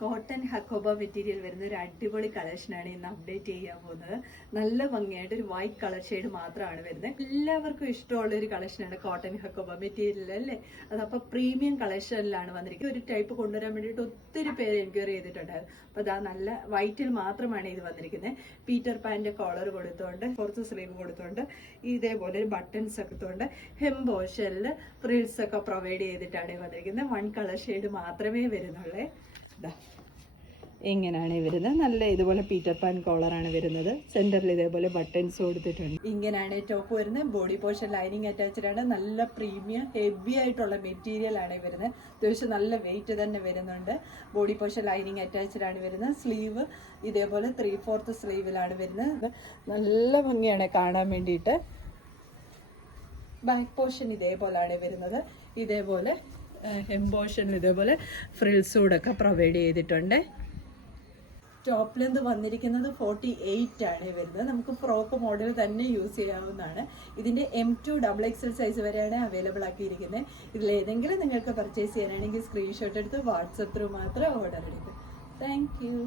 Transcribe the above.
Cotton hakoba material വരുന്ന ഒരു അടിപൊളി കളക്ഷനാണ് ഇന്ന് അപ്ഡേറ്റ് ചെയ്യാൻ പോകുന്നത്. നല്ല ഭംഗിയായിട്ട് ഒരു വൈറ്റ് കളർ ഷെയ്ഡ് മാത്രമാണ് വരുന്നത്. എല്ലാവർക്കും ഇഷ്ടമുള്ള ഒരു കളക്ഷനാണ് കോട്ടൺ ഹക്കോബ മെറ്റീരിയൽ അല്ലേ. അതപ്പോൾ പ്രീമിയം കളക്ഷനിലാണ് വന്നിരിക്കുന്നത്. ഒരു ടൈപ്പ് കൊണ്ടുവരാൻ വേണ്ടിയിട്ട് ഒത്തിരി പേര് എൻക്വയറി ചെയ്തിട്ടുണ്ടായിരുന്നു. അപ്പോൾ അതാ നല്ല വൈറ്റിൽ മാത്രമാണ് ഇത് വന്നിരിക്കുന്നത്. പീറ്റർ പാൻ്റെ കോളർ കൊടുത്തുകൊണ്ട് പുറത്ത് സ്ലീവ് കൊടുത്തുകൊണ്ട് ഇതേപോലെ ഒരു ബട്ടൺസ് ഒക്കെ കൊണ്ട് ഹെംബോഷനിൽ ഫ്രിൽസ് ഒക്കെ പ്രൊവൈഡ് ചെയ്തിട്ടാണ് വന്നിരിക്കുന്നത്. വൺ കളർ ഷെയ്ഡ് മാത്രമേ വരുന്നുള്ളേ. ഇങ്ങനെയാണ് വരുന്നത്. നല്ല ഇതുപോലെ പീറ്റർ പാൻ കോളറാണ് വരുന്നത്. സെന്ററിൽ ഇതേപോലെ ബട്ടൺസ് കൊടുത്തിട്ടുണ്ട്. ഇങ്ങനെയാണ് ടോപ്പ് വരുന്നത്. ബോഡി പോർഷൻ ലൈനിങ് അറ്റാച്ച്ഡ് ആണ്. നല്ല പ്രീമിയം ഹെവി ആയിട്ടുള്ള മെറ്റീരിയൽ ആണ് വരുന്നത്. അത്യാവശ്യം നല്ല വെയിറ്റ് തന്നെ വരുന്നുണ്ട്. ബോഡി പോർഷൻ ലൈനിങ് അറ്റാച്ച്ഡ് ആണ് വരുന്നത്. സ്ലീവ് ഇതേപോലെ 3/4 സ്ലീവിലാണ് വരുന്നത്. നല്ല ഭംഗിയാണ് കാണാൻ വേണ്ടിയിട്ട്. ബാക്ക് പോർഷൻ ഇതേപോലെയാണ് വരുന്നത്. ഇതേപോലെ എംബോഷനിൽ ഇതേപോലെ ഫ്രിൽസൂടൊക്കെ പ്രൊവൈഡ് ചെയ്തിട്ടുണ്ട്. ടോപ്പ് ലെന്ത് വന്നിരിക്കുന്നത് 48 ആണ് വരുന്നത്. നമുക്ക് ഫ്രോക്ക് മോഡൽ തന്നെ യൂസ് ചെയ്യാവുന്നതാണ്. ഇതിൻ്റെ M2 XXL സൈസ് വരെയാണ് അവൈലബിൾ ആക്കിയിരിക്കുന്നത്. ഇതിലേതെങ്കിലും നിങ്ങൾക്ക് പർച്ചേസ് ചെയ്യാനാണെങ്കിൽ സ്ക്രീൻഷോട്ട് എടുത്ത് വാട്സപ്പ് ത്രൂ മാത്രം ഓർഡർ എടുക്കും. Thank you.